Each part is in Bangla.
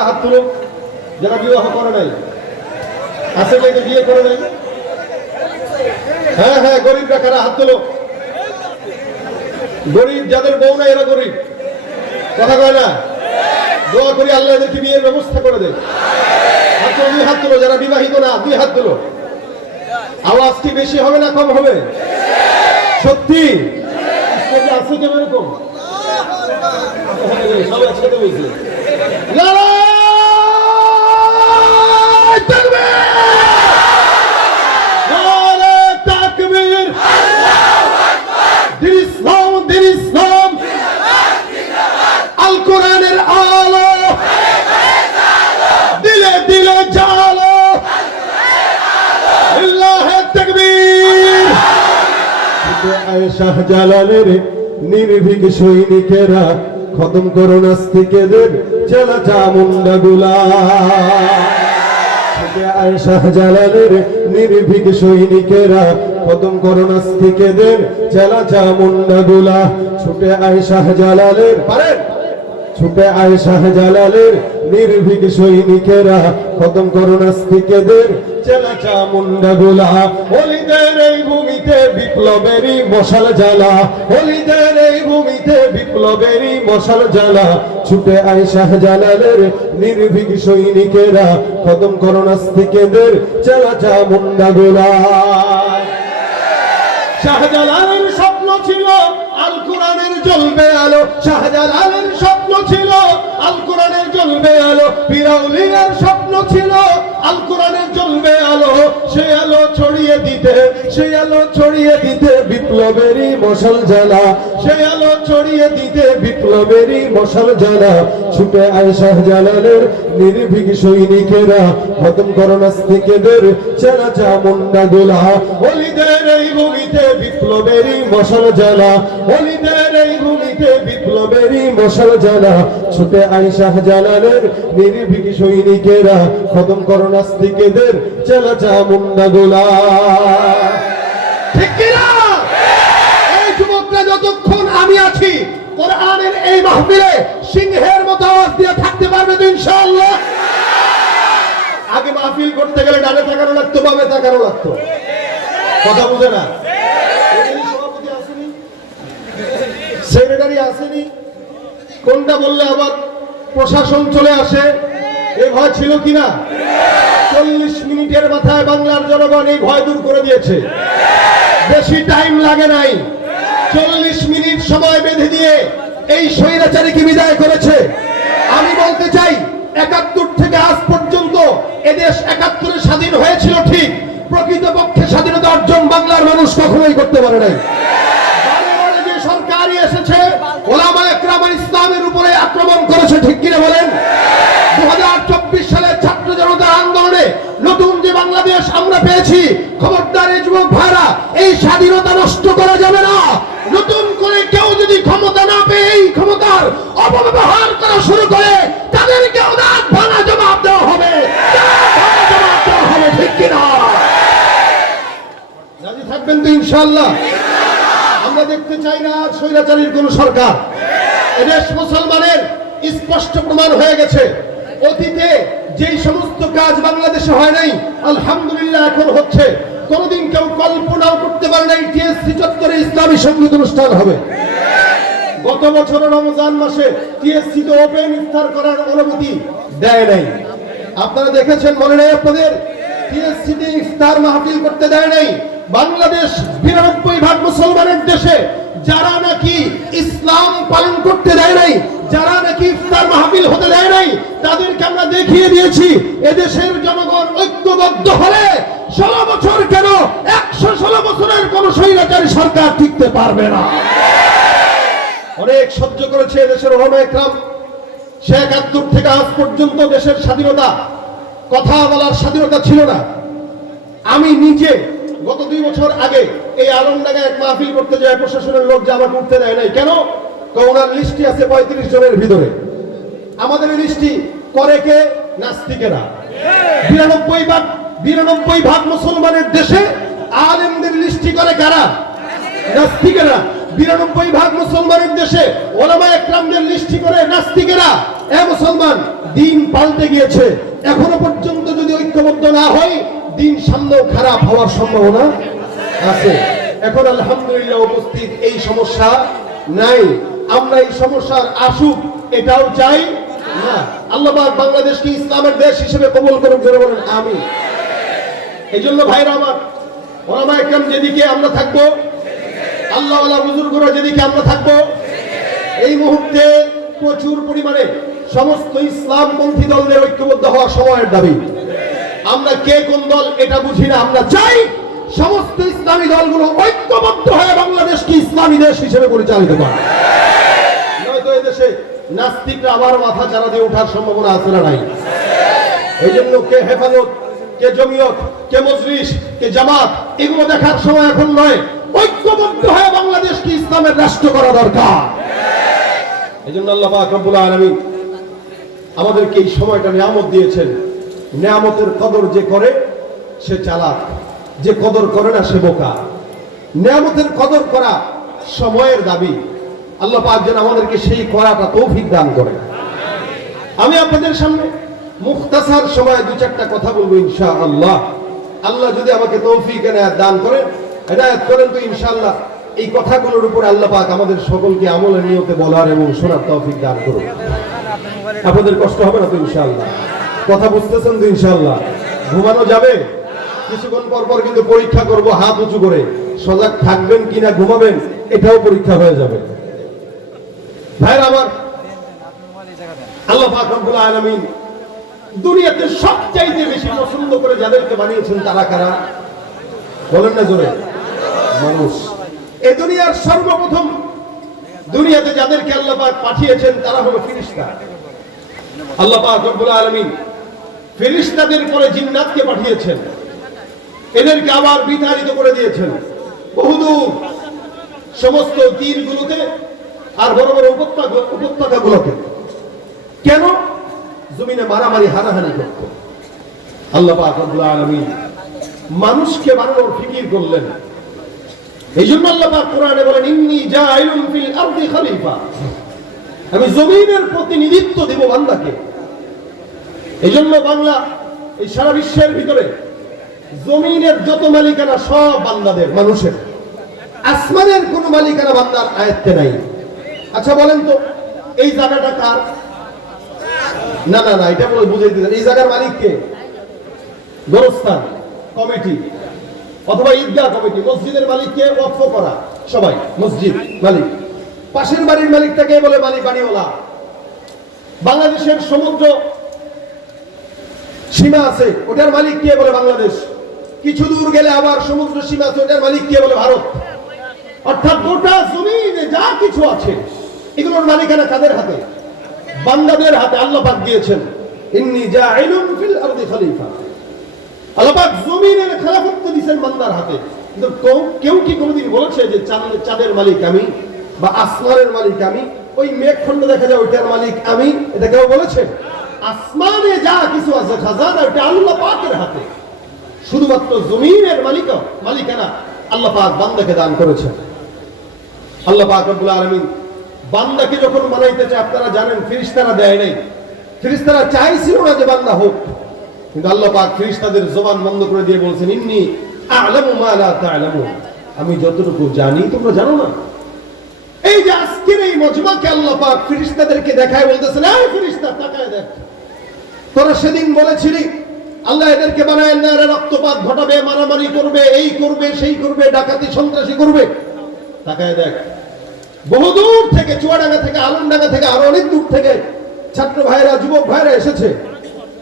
যুবকরা হাত তুলো যারা বিবাহ করে নাই, আছে মেয়েকে বিয়ে করে নাই? হ্যাঁ হ্যাঁ, গরিবরা কারা হাত তুলো। গরিব যাদের বউ নাই এরা গরিব, কথা কয় না? দোয়া করি আল্লাহ এদেরকে বিয়ের ব্যবস্থা করে দেয়। হাত তুলো, দুই হাত তুলো যারা বিবাহিত না, দুই হাত তুলো। আওয়াজ কি বেশি হবে না কম হবে? সত্যি আছে কেমন এরকম? সবাই একসাথে বলছে আল কোরআনের আলো দিলে দিলে জালো, লিল্লাহে তাকবীর। শাহজালালের নির্ভীক সৈনিকেরা খতম করো নাস্তিকেদের চেলা চামুন্ডা গুলা। শাহজালালের নির্ভীক সৈনিকেরা খতম করো নাস্তিকেদের চেলা চামুন্ডা গুলা। ছুটে আয় শাহজালালের পারেন, ছুটে আয় শাহজালালের নির্ভীক সৈনিকেরা খতম করো নাস্তিকেদের চেলা চামুন্ডা গুলা। অলিদের এই ভূমিতে বিপ্লবেরই মশাল জ্বালা, অলিদের এই ভূমিতে বিপ্লবেরই মশাল জ্বালা। ছুটে আয় শাহজালালের নির্ভীক সৈনিকেরা খতম করো নাস্তিকেদের চেলা চামুন্ডা গুলা। শাহজালালের স্বপ্ন ছিল আল কোরআনের জ্বলবে আলো, শাহজালালের স্বপ্ন ছিল আল কোরআনের জ্বলবে আলো। পিরাউলিয়ার স্বপ্ন ছিল আল কোরআনের জ্বলবে আলো। সেই আলো ছড়িয়ে দিতে, সেই আলো ছড়িয়ে দিতে বিপ্লবেরই মশাল জ্বালা, সেই আলো ছড়িয়ে দিতে বিপ্লবেরই মশাল জ্বালা। ছুটে আয় শাহজালালের নির্ভীক সৈনিকেরা খতম করো নাস্তিকেদের চেলা চামুন্ডা গুলা। অলিদের এই ভূমিতে বিপ্লবেরই মশাল জ্বালা, অলিদের এই ভূমিতে বিপ্লবেরই মশাল জ্বালা। ছুটে আয় শাহজালালের নির্ভীক সৈনিকেরা খতম করো নাস্তিকেদের চেলা চামুন্ডা গুলা। ঠিক কিনা? এই যুবকরা যতক্ষণ আমি আছি কোরআনের এই মাহফিলে সিংহের মতো আওয়াজ দিয়ে থাকতে পারবে তো ইনশাআল্লাহ? আগে মাহফিল করতে গেলে ডানে তাকানো লাগতো, বামে তাকানো লাগতো, কথা বুঝে না? সভাপতি আসেনি, সেক্রেটারি আসেনি, কোনটা বললে আবার প্রশাসন চলে আসে, এই ভয় ছিল কিনা? 40 মিনিটের মাথায় বাংলার জনগণ এই ভয় দূর করে দিয়েছে। বেশি টাইম লাগে নাই, 40 মিনিট সময় বেঁধে দিয়ে এই স্বৈরাচারীকে বিদায় করেছে। আমি বলতে চাই 71 থেকে আজ পর্যন্ত এদেশ 71-এ স্বাধীন হয়েছিল ঠিক, প্রকৃতপক্ষে স্বাধীনতা অর্জন বাংলার মানুষ কখনোই করতে পারে নাই। যে সরকারই এসেছে ওলামায়ে কেরাম ইসলামের উপরে আক্রমণ করেছে, ঠিক কিনা বলেন? 2024 সালের ছাত্র জনতার আন্দোলনে নতুন যে বাংলাদেশ আমরা পেয়েছি, খবরদার এই যুবক ভাইরা, এই স্বাধীনতা নষ্ট করা যাবে না। নতুন করে কেউ যদি ক্ষমতা না পেয়ে এই ক্ষমতার অপব্যবহার করা শুরু করে, তাদেরকে উদার ভাঙা জবাব দেওয়া হবে, ঠিক কিনা? রাজি থাকবেন তো ইনশাআল্লাহ? আমরা দেখতে চাই না স্বৈরাচারীর কোন সরকার। এদেশ মুসলমানের স্পষ্ট প্রমাণ হয়ে গেছে, অতীতে যেই সমস্ত কাজ বাংলাদেশে হয় নাই আলহামদুলিল্লাহ এখন হচ্ছে। কোনদিন কেউ কল্পনাও করতে পারে নাই টিএসসি চত্বরে ইসলামী সঙ্গীত অনুষ্ঠান হবে। গত বছর রমজান মাসে টিএসসি তে ওপেন ইফতার করার অনুমতি দেয় নাই। আপনারা দেখেছেন, মনে নেই আপনাদের? টিএসসি তে ইফতার মাহফিল করতে দেয় নাই। বাংলাদেশ 92% মুসলমানের দেশে যারা নাকি ইসলাম পালন করতে দেয় নাই, যারা নাকি ইফতার মাহফিল হতে দেয় নাই, তাদেরকে আমরা দেখিয়ে দিয়েছি এদেশের জনগণ ঐক্যবদ্ধ হলে 16 বছর কেন 116 বছরের কোন স্বৈরাচারী সরকার টিকতে পারবে না। অনেক সহ্য করেছে এদেশের ওলামায়ে কেরাম। 71 থেকে আজ পর্যন্ত দেশের স্বাধীনতা, কথা বলার স্বাধীনতা ছিল না। আমি নিজে গত 2 বছর আগে এই আলমডাঙ্গায় এক মাহফিল করতে যায়, প্রশাসনের লোক যে আমাকে উঠতে দেয় নাই। কেন? ওনার লিস্টি আছে 35 জনের ভিতরে। আমাদের লিস্টি করে কে? নাস্তিকেরা। 92% মুসলমানের দেশে আলেমদের লিস্টি করে কারা? নাস্তিকেরা। 92% মুসলমানের দেশে ওলামায়ে কেরামদের লিস্টি করে নাস্তিকেরা মুসলমান দিন পাল্টে গিয়েছে। এখনো পর্যন্ত যদি ঐক্যবদ্ধ না হয় দিন সামনেও খারাপ হওয়ার সম্ভাবনা আছে। এখন আলহামদুলিল্লাহ উপস্থিত এই সমস্যা নাই। আমরা এই সমস্যার আসুক এটাও চাই না। আল্লাহ পাক বাংলাদেশকে ইসলামের দেশ হিসেবে কবুল করুক, জোরে বলেন আমিন। এই জন্য ভাইরা আমার, ওলামায়ে কেরাম যেদিকে আমরা থাকবো, আল্লাহওয়ালা বুজুর্গরা যেদিকে আমরা থাকবো, এই মুহূর্তে প্রচুর পরিমাণে সমস্ত ইসলামপন্থী দলদের ঐক্যবদ্ধ হওয়া সময়ের দাবি। আমরা কে কোন দল এটা বুঝি না, আমরা চাই সমস্ত ইসলামী দলগুলো ঐক্যবদ্ধ হয়ে বাংলাদেশকে ইসলামী দেশ হিসেবে পরিচালিত করে। নয়তো এই দেশে নাস্তিকরা আবার মাথা চারা দিয়ে ওঠার সম্ভাবনা আছে না নাই? এই জন্য কে হেফাজত, কে জমিয়ত, কে মজলিস, কে জামাত, এগুলো দেখার সময় এখন নয়। ঐক্যবদ্ধ হয়ে বাংলাদেশকে ইসলামের রাষ্ট্র করা দরকার। এই জন্য আল্লাহ পাক রব্বুল আলামিন আমাদেরকে এই সময়টা নিয়ামত দিয়েছেন। নিয়ামতের কদর যে করে সে চালাক, যে কদর করে না সে বোকা। নিয়ামতের কদর করা সময়ের দাবি। আল্লাহ পাক যেন আমাদেরকে সেই করাটা তৌফিক দান করেন। আমি আপনাদের সামনে মুখতাসার সময় দু চারটা কথা বলবো ইনশাআল্লাহ। আল্লাহ যদি আমাকে তৌফিক এনায়েত দান করেন, হেদায়েত করেন, তো ইনশাআল্লাহ এই কথাগুলোর উপর আল্লাহ পাক আমাদের সকলকে আমলের নিয়তে বলার এবং শোনার তৌফিক দান করুন। আপনাদের কষ্ট হবে না তো ইনশাআল্লাহ? কথা বুঝতেছেন তো ইনশাআল্লাহ? ঘুমানো যাবে? কিছুক্ষণ পর পর কিন্তু পরীক্ষা করব হাত উঁচু করে, সজাগ থাকবেন কিনা, ঘুমাবেন এটাও পরীক্ষা হয়ে যাবে। ভাইরা আমার, আল্লাহ পাক রব্বুল আলামিন দুনিয়াতে সবচাইতে বেশি পছন্দ করে যাদেরকে বানিয়েছেন তারা কারা? বলেন না জোরে? মানুষ। এই দুনিয়ার সর্বপ্রথম দুনিয়াতে যাদেরকে আল্লাহ পাক পাঠিয়েছেন তারা হলো ফেরেশতা। আল্লাহ পাক রব্বুল আলামিন ফেরেশতাদের পরে জিন্নাতকে পাঠিয়েছেন। এদেরকে আবার বিতাড়িত করে দিয়েছেন বহুদূর সমস্ত তীরগুলোতে আর বড় বড় উপত্যকাগুলোতে। কেন? জমিনে মারামারি হানাহানি করত। আল্লাহ পাক রব্বুল আলামিন মানুষকে বানানোর ফিকির করলেন। এই জন্য আল্লাহ পাক কোরআনে বলেন, ইন্নী জাইলুন ফিল আরদি খলিফা, আমি জমিনের প্রতিনিধিত্ব দেব বান্দাকে। এই জন্য বাংলা এই সারা বিশ্বের ভিতরে জমিনের যত মালিকানা সব বান্দাদের, মানুষের। আসমানের কোন মালিকানা বান্দার আয়ত্তে নাই। আচ্ছা বলেন তো এই জায়গাটা কার? না না না, এটা বলে বুঝাই দিলেন। এই জায়গার মালিক কে? গোরস্থান কমিটি অথবা ঈদগাহ কমিটি। মসজিদের মালিক কে? ওয়াকফ করা সবাই মসজিদ মালিক। পাশের বাড়ির মালিকটাকে বলে মালিক, বাড়িওয়ালা। বাংলাদেশের সমুদ্র সীমা আছে, ওটার মালিক কে? বলে বাংলাদেশ। কিছু দূর গেলে আবার সমুদ্র সীমা আছে, ওটার মালিক কে? বলে ভারত। অর্থাৎ গোটা জমিনে যা কিছু আছে এগুলোর মালিকানা কাদের হাতে? বান্দাদের হাতে। আল্লাহ পাক দিয়েছেন, ইন্নী জাইলুন ফিল আরদি খলিফা। আল্লাহ পাক জমিনের খেলাফত দিয়েছেন বান্দার হাতে। কিন্তু কেউ কি কোনোদিন বলেছে যে চাঁদের মালিক আমি বা আসমানের মালিক আমি? ওই মেঘখণ্ড দেখা যায় ওইটার মালিক আমি, এটা কেউ বলেছে? আসমানে যা কিছু আছে খাজানা, ওটা আল্লাহ পাকের হাতে। শুধুমাত্র জমিনের মালিকানা আল্লাহ পাক বান্দাকে দান করেছেন। আল্লাহ পাক রব্বুল আলামিন বান্দাকে যখন বানাইতে চায়, আপনারা জানেন ফেরেশতারা দেয় নাই। ফেরেশতারা চাইছিল না যে বান্দা হোক, কিন্তু আল্লাহ পাক ফেরেশতাদের জবান বন্ধ করে দিয়ে বলছেন, ইন্নী আ'লামু মা লা তা'লামুন, আমি যতটুকু জানি তোমরা জানো না। এই যে আজকের এই মজমাকে আল্লাহ পাক ফেরেশতাদেরকে দেখায় বলতেছেন, এই ফেরেশতা তাকায় দেখ, তোরা সেদিন বলেছিলি আল্লাহ এদেরকে বানায় না, রক্তপাত ঘটাবে, মারামারি করবে, এই করবে, সেই করবে, ডাকাতি সন্ত্রাসী করবে। তাকায় দেখ, বহুদূর থেকে, চুয়াডাঙ্গা থেকে, আলমডাঙ্গা থেকে, আরো অনেক দূর থেকে ছাত্র ভাইরা, যুবক ভাইরা এসেছে।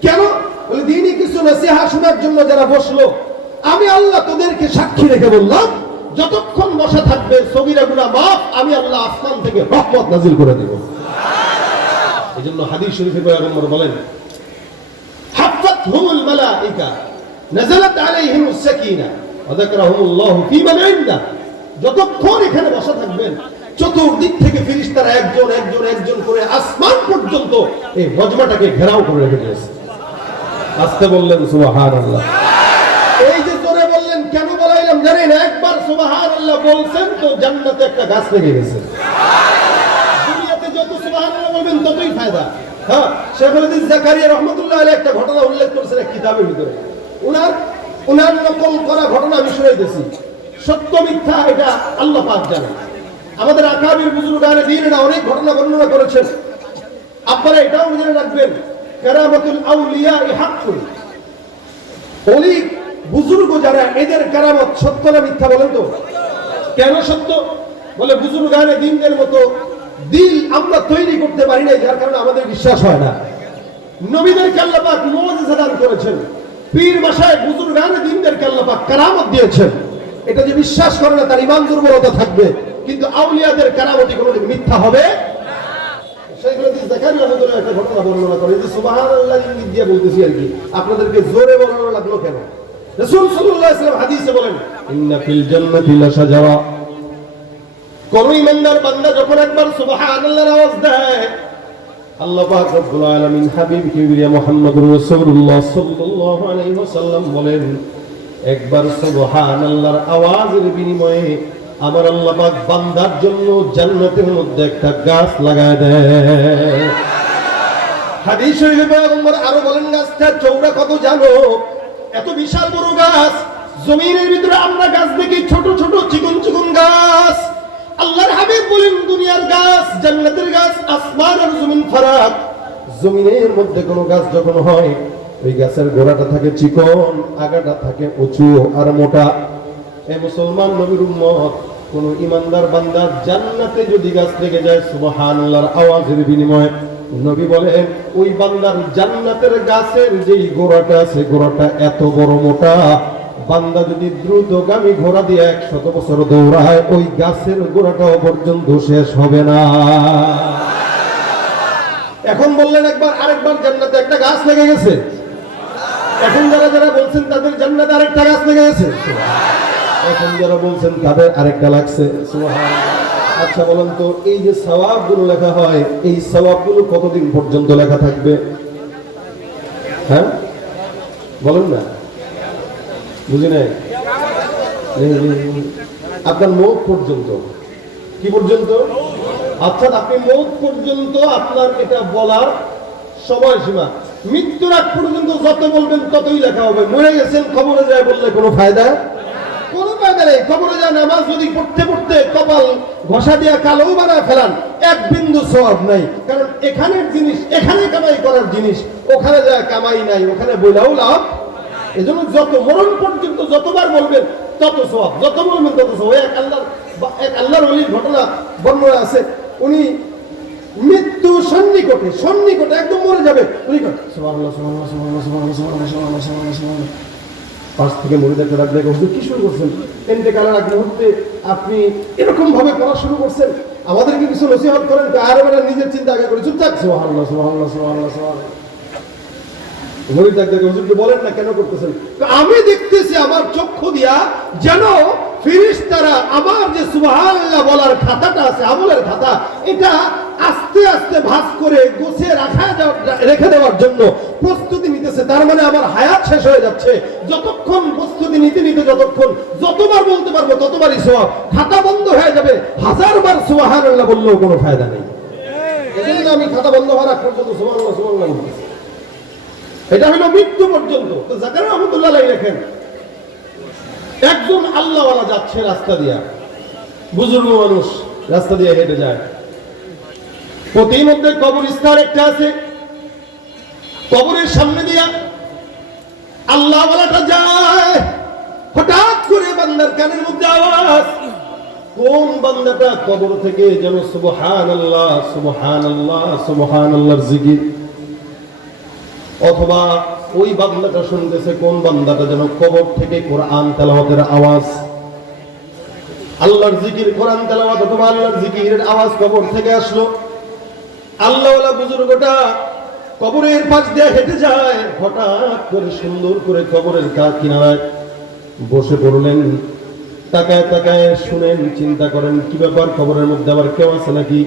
কেন? বলে দিনই কিছু নসিহত শোনার জন্য যারা বসলো, আমি আল্লাহ তোদেরকে সাক্ষী রেখে বললাম, যতক্ষণ বসা থাকবে সগীরা গুনাহ মাফ, আমি আল্লাহ আসমান থেকে রহমত নাজিল করে দেব। এই জন্য হাদিস শরীফে পয়গম্বর বলেন, হাফাতহুমুল মালাইকা নাযালাত আলাইহিমুস সাকিনা ওয়া যাকারাহুমুল্লাহু ফী মান ইনদা। যতক্ষণ এখানে বসা থাকবেন চতুর্দিক থেকে ফেরেশতারা একজন একজন একজন করে আসমান পর্যন্ত এই মজমাটাকে ঘেরাও করে রেখে দিয়েছে। আস্তে বললেন সুবহানাল্লাহ। এই যে জোরে বললেন কেন বলাইলাম জানেন? একবার সুবহানাল্লাহ সুবহানাল্লাহ বলছেন তো জান্নাতে একটা গাছ লেগে গেছে। দুনিয়াতে যত সুবহানাল্লাহ বলবেন ততই ফায়দা। হ্যাঁ, শেখুল হাদিস জাকারিয়া রাহমাতুল্লাহ আলাইহি একটা ঘটনা উল্লেখ করেছেন এক কিতাবের ভিতরে। উনার নকল করা ঘটনা আমি শুনাইতেছি। সত্য মিথ্যা এটা আল্লাহ পাক জানেন। আমাদের আকাবির বুজুর্গানে দ্বীনেরা অনেক ঘটনা বর্ণনা করেছেন। আপনারা এটাও জেনে রাখবেন, কারামাতুল আউলিয়া হাক্কুন। ওলি বুজুর্গ যারা, এদের কারামত সত্য না মিথ্যা বলেন তো? কেন সত্য? বলে বুজুর্গানে দ্বীনদের মতো দিল আমরা তৈরি করতে পারি নাই, যার কারণে আমাদের বিশ্বাস হয় না। নবীদেরকে আল্লাহ পাক মুজিজা দান করেছেন, পীর মাশায়েখ বুজুর্গানে দ্বীনদেরকে আল্লাহ পাক কারামত দিয়েছেন। এটা যে বিশ্বাস করে না তার ঈমান দুর্বলতা থাকবে। কিন্তু আউলিয়াদের কারামতি কোনোদিন মিথ্যা হবে না। সেইগুলো দিয়ে দেখেন আমাদের একটা ঘটনা বর্ণনা করে, যে সুবহানাল্লাহ ইঙ্গিত দিয়ে বলতেছি আর কি, আপনাদেরকে জোরে বলানো লাগলো কেন? রাসূল সাল্লাল্লাহু আলাইহি ওয়াসাল্লাম হাদিসে বলেন, ইন্না ফিল জান্নাতি লাশাজারা। কোন ইমানদার বান্দা যখন একবার সুবহানাল্লাহর আওয়াজ দেয়, আল্লাহ পাক রব্বুল আলামিন হাবিব কিবরিয়া মুহাম্মদুর রাসূলুল্লাহ সাল্লাল্লাহু আলাইহি ওয়াসাল্লাম বলেন, একবার সুবহানাল্লাহর আওয়াজের বিনিময়ে আমার আল্লাহ পাক বান্দার জন্য জান্নাতের মধ্যে একটা গাছ লাগায় দেয়। হাদিস শরীফে পয়গম্বর আরো বলেন, গাছটার চওড়া কত জানো? এত বিশাল বড় গাছ। জমিনের ভিতরে আমরা গাছ দেখি ছোট ছোট চিকন চিকন গাছ। আল্লাহর হাবিব বলেন, দুনিয়ার গাছ জান্নাতের গাছ আসমান আর জমিন ফারাক। জমিনের মধ্যে কোন গাছ যখন হয়, ওই গাছের গোড়াটা থাকে চিকন, আগাটা থাকে উঁচু আর মোটা। এ মুসলমান নবীর উম্মত, কোন ইমানদার বান্দার জান্নাতে যদি গাছ লেগে যায় সুবহানাল্লাহর আওয়াজের বিনিময়ে, নবী বলেন ওই বান্দার জান্নাতের গাছের যেই গোড়াটা আছে, গোড়াটা এত বড় মোটা, বান্দা যদি দ্রুতগামী ঘোড়া দিয়ে 100 বছর দৌড়ায়, ওই গাছের গোড়াটাও পর্যন্ত শেষ হবে না। এখন বললেন একবার, আরেকবার জান্নাতে একটা গাছ লেগে গেছে। এখন যারা যারা বলছেন তাদের জান্নাতে আরেকটা গাছ লেগে গেছে, এখন যারা বলছেন তাদের আরেকটা লাগছে। সুবহানাল্লাহ। আচ্ছা বলেন তো, এই যে সওয়াবগুলো লেখা হয়, এই সওয়াবগুলো কতদিন পর্যন্ত লেখা থাকবে? হ্যাঁ বলেন না, বুঝি নাই। আপনার মৌত পর্যন্ত। কি পর্যন্ত? অর্থাৎ আপনি মৌত পর্যন্ত আপনার এটা বলার সময়সীমা। মৃত্যুর আগ পর্যন্ত যত বলবেন ততই লেখা হবে। মরে গেছেন কবরে যায় বললে কোনো ফায়দা? কোনো ফায়দা নেই। কবরে যায় নামাজ যদি পড়তে পড়তে কপাল ঘষা দিয়া কালো বানায় ফেলান, এক বিন্দু সওয়াব নাই। কারণ এখানের জিনিস এখানে কামাই করার জিনিস, ওখানে যায় কামাই নাই, ওখানে বইলাও লাভ। এজন্য যত মরণ পর্যন্ত যতবার বলবেন তত সওয়াব, যত বলবেন তত সওয়াব। এক আল্লাহর ওলির ঘটনা বর্ণনা আছে, উনি মৃত্যু সন্নিকটে একদম মরে যাবে, উনি সুবহানাল্লাহ সুবহানাল্লাহ সুবহানাল্লাহ সুবহানাল্লাহ সুবহানাল্লাহ সুবহানাল্লাহ পাশ থেকে মরিদাকে ডাক দেখে, হুজুর কি শুরু করছেন? ইন্তেকালের আগ মুহূর্তে আপনি এরকম ভাবে পড়া শুরু করছেন, আমাদেরকে কিছু নসিহত করেন। আর আমরা নিজের চিন্তা আগে করি, চুপচাপ সুবহানাল্লাহ সুবহানাল্লাহ সুবহানাল্লাহ সুবহানাল্লাহ। মরিদাক দেখে, হুজুরকে বলেন না কেন করতেছেন? আমি দেখতেছি আমার চক্ষু দিয়া যেন ফেরেশতারা আমার যে সুবহানাল্লাহ বলার খাতাটা আছে, আমলের খাতা, এটা আস্তে আস্তে ভাঁজ করে গুছিয়ে রেখে দেওয়ার জন্য প্রস্তুতি নিতেছে। তার মানে আমার হায়াত শেষ হয়ে যাচ্ছে। যতক্ষণ প্রস্তুতি নিতে নিতে যতক্ষণ যতবার বলতে পারবো ততবারই সওয়াব। খাতা বন্ধ হয়ে যাবে, 1000 বার সুবহানাল্লাহ বললেও কোনো ফায়দা নেই। এজন্য আমি খাতা বন্ধ হওয়ার আগ পর্যন্ত সুবহানাল্লাহ সুবহানাল্লাহ বলতেছি। এটা হলো মৃত্যু পর্যন্ত। তো জাকারিয়া রাহমাতুল্লাহ আলাইহি লেখেন, একজন আল্লাহওয়ালা যাচ্ছে রাস্তা দিয়া, বুজুর্গ মানুষ রাস্তা দিয়ে হেঁটে যায়। প্রতিমধ্যে কবরস্থান একটা আছে, কবরের সামনে দিয়া আল্লাহওয়ালাটা যায়। হঠাৎ করে বান্দার কানের মধ্যে আওয়াজ, কোন বান্দাটা কবর থেকে যেন সুবহানাল্লাহ সুবহানাল্লাহ সুবহানাল্লাহর জিকির, অথবা ওই বান্দাটা শুনতেছে কোন বান্দাটা যেন কবর থেকে কোরআন তেলাওয়াতের আওয়াজ, আল্লাহর জিকির, কোরআন তেলাওয়াত অথবা আল্লাহর জিকিরের আওয়াজ কবর থেকে আসলো। আল্লাহওয়ালা বুজুর্গটা কবরের পাশ দিয়ে হেঁটে যায়। হঠাৎ করে সুন্দর করে কবরের কিনারায় বসে পড়লেন। তাকায় তাকায় শুনেন, চিন্তা করেন কি ব্যাপার, কবরের মধ্যে আবার কেউ আছে নাকি,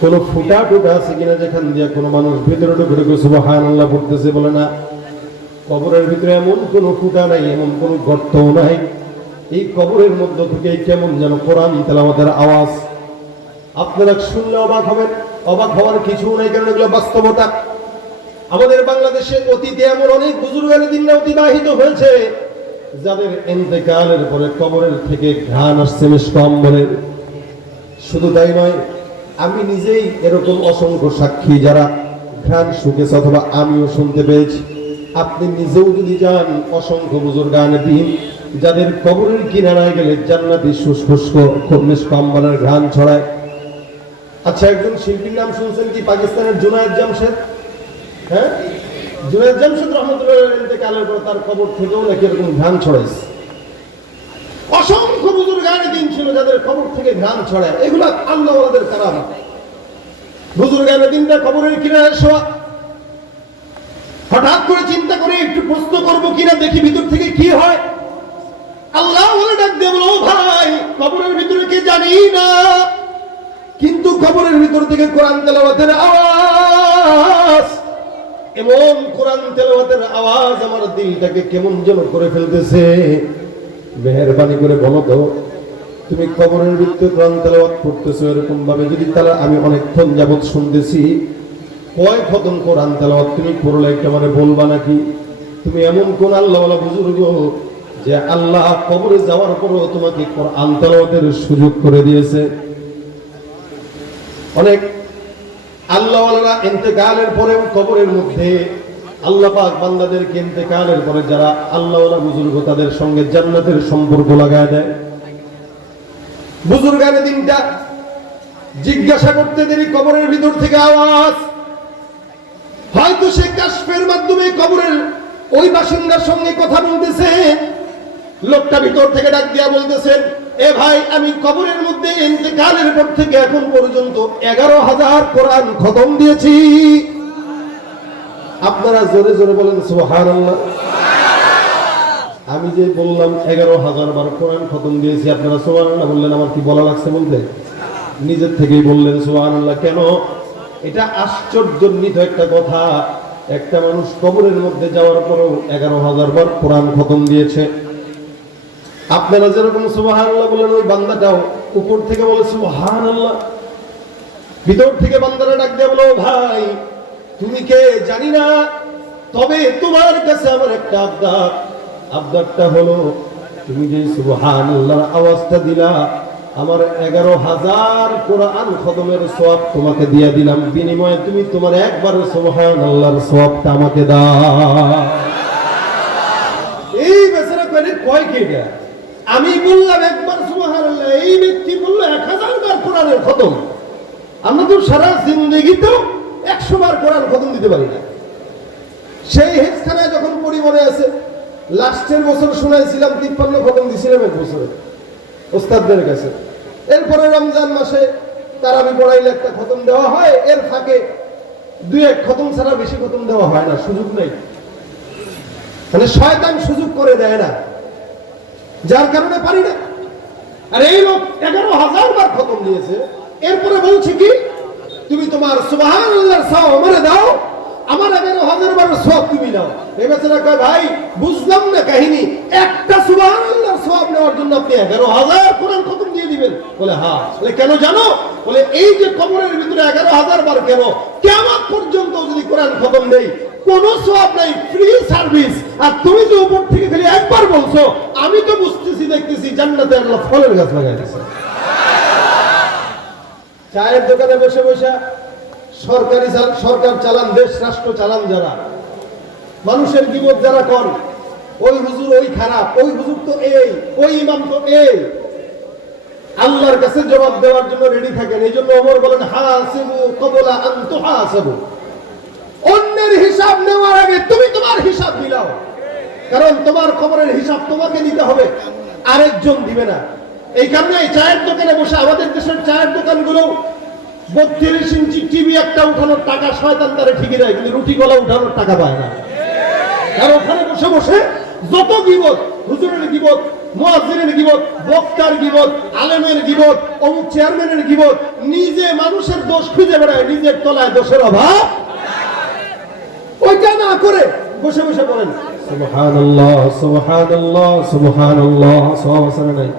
কোন ফুটা টুটা আছে কিনা যেখান দিয়ে কোনো মানুষ ভিতরে ঢুকে সুবহানাল্লাহ পড়তেছে? বলে না, কবরের ভিতরে এমন কোন ফুটা নাই, এমন কোন গর্তও নাই এই কবরের মধ্য থেকে কেমন যেন কোরআন তেলাওয়াতের আওয়াজ। আপনারা শুনলে অবাক হবেন, অবাক হওয়ার কিছু নেই, কারণ এগুলো বাস্তবতা। আমাদের বাংলাদেশে অতীতে এমন অনেক বুজুর্গের দিন অতিবাহিত হয়েছে যাদের ইন্তেকালের পরে কবরের থেকে ঘ্রাণ আসছে মিসকম্বলের। শুধু তাই নয়, আমি নিজেই এরকম অসংখ্য সাক্ষী যারা ঘ্রাণ শুকেছে, অথবা আমিও শুনতে পেয়েছি। আপনি নিজেও যদি যান, অসংখ্য বুজুর্গানে দিন যাদের কবরের কিনারায় গেলে জান্নাতি শুষ্ক মিসকম্বলের ঘ্রাণ ছড়ায়। আচ্ছা, একজন শিল্পীর নাম শুনছেন কি? পাকিস্তানের জুনায়েদ জামশেদ। হ্যাঁ, জুনায়েদ জামশেদ রহমতুল্লাহ ইন্তেকালের পর তার কবর থেকেও নাকি এরকম ঘ্রাণ ছড়াইছে। অসংখ্য বুজুর্গানে দিন ছিল যাদের কবর থেকে ঘ্রাণ ছড়ায়। এগুলা আল্লাহওয়ালাদের কারামত। বুজুর্গানে দিনটা কবরের কিনারে শোয়া। হঠাৎ করে চিন্তা করে একটু প্রশ্ন করবো কিনা, দেখি ভিতর থেকে কি হয়। আল্লাহ ডাক দিয়ে বলো, ভাই কবরের ভিতরে কি জানি না, কিন্তু কবরের ভিতর থেকে কোরআন তেলাওয়াতের আওয়াজ, এমন কোরআন তেলাওয়াতের আওয়াজ আমার দিলটাকে কেমন যেন করে ফেলতেছে। মেহেরবানি করে বলো তো, তুমি কবরের ভিতরে কোরআন তেলাওয়াত করতেছো এরকম ভাবে যদি, তাহলে আমি অনেকক্ষণ যাবত শুনতেছি, কয় খতম কোরআন তেলাওয়াত তুমি পড়লে একটা মানে বলবা নাকি? তুমি এমন কোন আল্লাহওয়ালা বুজুর্গ যে আল্লাহ কবরে যাওয়ার পরও তোমাকে কোরআন তেলাওয়াতের সুযোগ করে দিয়েছে? অনেক আল্লাহওয়ালারা ইন্তেকালের পরে কবরের মধ্যে আল্লাহ পাক বান্দাদেরকে ইন্তেকালের পরে যারা আল্লাহওয়ালা বুজুর্গ তাদের সঙ্গে জান্নাতের সম্পর্ক লাগায় দেয়। বুজুর্গানে দিনটা জিজ্ঞাসা করতে দেরি, কবরের ভিতর থেকে আওয়াজ। হয়তো সে কাশফের মাধ্যমে কবরের ওই বাসিন্দার সঙ্গে কথা বলতেছে। লোকটা ভিতর থেকে ডাক দিয়া বলতেছেন, এ ভাই, আমি কবরের মধ্যে ইন্তেকালের পর থেকে এখন পর্যন্ত 11,000 কোরআন খতম দিয়েছি। আপনারা জোরে জোরে বলেন সুবহানাল্লাহ। আমি যে বললাম 11,000 বার কোরআন খতম দিয়েছি, আপনারা সুবহানাল্লাহ বললেন। আমার কি বলা লাগছে বলতে? নিজের থেকেই বললেন সুবহানাল্লাহ। কেন? এটা আশ্চর্যান্বিত একটা কথা। একটা মানুষ কবরের মধ্যে যাওয়ার পরেও 11,000 বার কোরআন খতম দিয়েছে। আপনারা যেরকম সুবহানাল্লাহ বলেন, ওই বান্দাটাও উপর থেকে বলে সুবহানাল্লাহ। ভিতর থেকে বান্দারা ডাক দিয়ে বলো, ভাই তুমি কে জানি না, তবে তোমার কাছে আমার একটা আবদার। আবদারটা হলো, তুমি যে সুবহানাল্লাহর আওয়াজটা দিলা, আমার 11,000 কোরআন খতমের সওয়াব তোমাকে দিয়ে দিলাম। বিনিময়ে তুমি তোমার একবার সুবহানাল্লাহর সওয়াবটা আমাকে দাও। এই বেচারা কয় কে? আমি বললাম একবার সুবহানাল্লাহ, এই ব্যক্তি বলল 1000 বার কোরআনের খতম। আমরা তো সারা জিন্দেগিতেও 100 বার কোরআন খতম দিতে পারি না। সেই হেজখানায় যখন পরিবারে আছে, লাস্টের বছর শুনাইছিলাম 53 খতম দিছিলাম এক বছরে ওস্তাদদের কাছে। এরপরে রমজান মাসে তারাবি পড়াইলে একটা খতম দেওয়া হয়, এর ফাঁকে 2-1 খতম ছাড়া বেশি খতম দেওয়া হয় না, সুযোগ নেই। মানে শয়তান সুযোগ করে দেয় না, যার কারণে পারি না। আর এই লোক 11,000 বার খতম দিয়েছে, এরপরে বলছে কি, তুমি তোমার সুবহানাল্লাহর সওয়াব আমারে দাও, আমার 11,000 বার সওয়াব তুমি দাও। এই বেচারা কয়, ভাই বুঝলাম না কাহিনী, একটা সুবহানাল্লাহর সওয়াব নেওয়ার জন্য আপনি 11,000 কোরআন খতম দিয়ে দিবেন? বলে হ্যাঁ। বলে কেন জানো? বলে এই যে কবরের ভিতরে 11,000 বার কেন, কিয়ামত পর্যন্ত যদি কোরআন খতম দেই কোনো সওয়াব নাই, ফ্রি সার্ভিস। আর তুমি যে উপর থেকে খালি একবার বলছো, আমি তো বুঝতেছি দেখতেছি জান্নাতে আল্লাহ ফলের গাছ লাগাই দিয়েছে। চায়ের দোকানে বসে বসে সরকার চালান, দেশ রাষ্ট্র চালান যারা, মানুষের গীবত যারা কর, ওই হুজুর ওই খারাপ, ওই হুজুর তো এই, ওই ইমাম তো এই, আল্লাহর কাছে জবাব দেওয়ার জন্য রেডি থাকেন। এই জন্য ওমর বলেন, হাসিবু ক্বাবলা আন তুহাসাবু। অন্যের হিসাব নেওয়ার আগে তুমি তোমার হিসাব মিলাও, কারণ তোমার খবরের হিসাব তোমাকে দিতে হবে, আরেকজন দিবে না। এই কারণে এই চায়ের দোকানে বসে, আমাদের দেশের চায়ের দোকানগুলো 32 ইঞ্চি টিভি একটা উঠানোর টাকা শয়তান তারে ঠিকই দেয়, কিন্তু রুটি গলা উঠানোর টাকা পায় না। আর ওখানে বসে বসে যত গীবত, হুজুরের গীবত, মুয়াজ্জিনের গীবত, বক্তার গীবত, আলেমের গীবত, অমুক চেয়ারম্যানের গীবত, নিজে মানুষের দোষ খুঁজে বেড়ায়, নিজের তলায় দোষের অভাব। ওইটা না করে বসে বসে বলেন সুবহানাল্লাহ সুবহানাল্লাহ সুবহানাল্লাহ। সওয়াব আছে না নাই?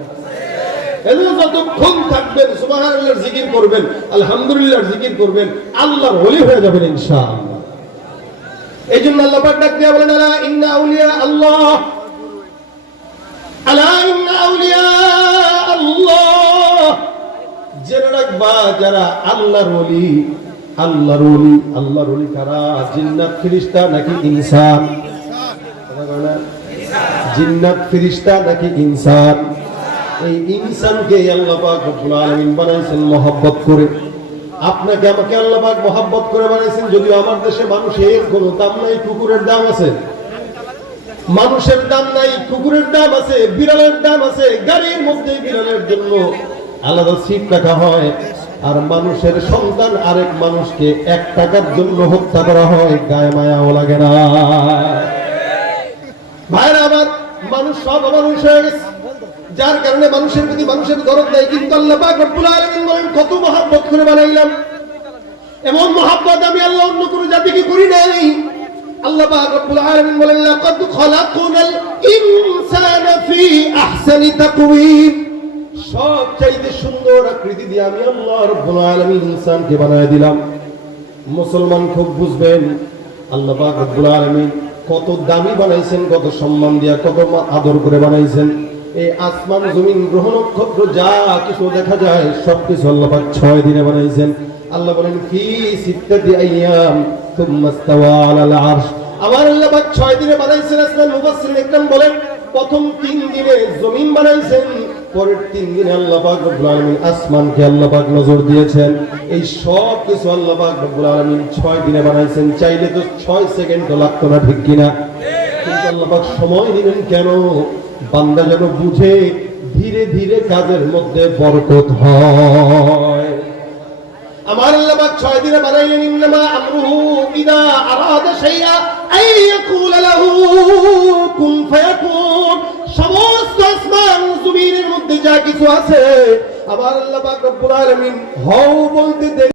এজন্য যতক্ষণ থাকবেন সুবহানাল্লাহর জিকির করবেন, আলহামদুলিল্লাহর জিকির করবেন, আল্লাহর ওলি হয়ে যাবেন ইনশাআল্লাহ। এইজন্য আল্লাহ পাক ডাক দিয়ে বলেন, আলা ইন্না আউলিয়া আল্লাহ, আলা ইন্না আউলিয়া আল্লাহ, জেনে রাখবা যারা আল্লাহর ওলি, আল্লাহর ওলি, আল্লাহর ওলি কারা? জিন্নাত ফেরেশতা নাকি ইনসান? জিন্নাত ফেরেশতা নাকি ইনসান? এই ইনসানকে আল্লাহ পাক রব্বুল আলামিন বানাইছেন মহব্বত করে। আপনাকে আমাকে আল্লাহ পাক মহব্বত করে বানাইছেন। যদিও আমার দেশে মানুষের কোনো দাম নাই, কুকুরের দাম আছে। মানুষের দাম নাই, কুকুরের দাম আছে, বিড়ালের দাম আছে। গাড়ির মধ্যে বিড়ালের জন্য আলাদা সিট রাখা হয়। আর মানুষের সন্তান আরেক মানুষকে 1 টাকার জন্য হত্যা করা হয়, গায়ে মায়াও লাগে না। ভাইরা আমার, মানুষ সব মানুষ হয়ে গেছে, যার কারণে মানুষের প্রতি মানুষের দরদ দেয়। কিন্তু আল্লাহ পাক রব্বুল আলামিন বলেন, কত মহব্বত করে বানাইলাম। এমন মহব্বত আমি আল্লাহ অন্য কোন জাতিকে করি নাই। আল্লাহ পাক রব্বুল আলামিন বলেন, লাকাদ খালাকনাল ইনসানা ফি আহসানি তাকওয়িম। সবচাইতে সুন্দর আকৃতি দিয়ে আমি আল্লাহ রব্বুল আলামিন ইনসানকে বানায় দিলাম। মুসলমান খুব বুঝবেন, আল্লাহ পাক রব্বুল আলামিন কত দামি বানাইছেন, কত সম্মান দিয়া, কত আদর করে বানাইছেন। এই আসমান জমিন গ্রহ নক্ষত্র যা কিছু দেখা যায় সবকিছু আল্লাহ পাক 6 দিনে বানাইছেন। আল্লাহ বলেন, ফি সিত্তাতি আইয়াম সুম্মা ইস্তাওয়া আলাল আরশ। আমার আল্লাহ পাক 6 দিনে বানাইছেন। আসমান মুফাসসিরিন একরাম বলেন, প্রথম 3 দিনে জমিন বানাইছেন, পরের 3 দিনে আল্লাহ পাক রব্বুল আলামিন আসমানকে আল্লাহ পাক নজর দিয়েছেন। এই সব কিছু আল্লাহ পাক রব্বুল আলামিন 6 দিনে বানাইছেন। চাইলে তো 6 সেকেন্ড লাগতো না, ঠিক কিনা? কিন্তু আল্লাহ পাক সময় দিলেন কেন? বান্দা যেন বুঝে ধীরে ধীরে কাজের মধ্যে বরকত হয়। আমার আল্লাহ পাক 6 দিনে বানাইলেন। ইন্নামা আমরুহু ইদা আরাদা শাইআ আইয়াকুলা লাহু কুন ফায়াকুন। সমস্ত আসমান জমিনের মধ্যে যা কিছু আছে আমার আল্লাহ পাক রব্বুল আলামিন হও বলতে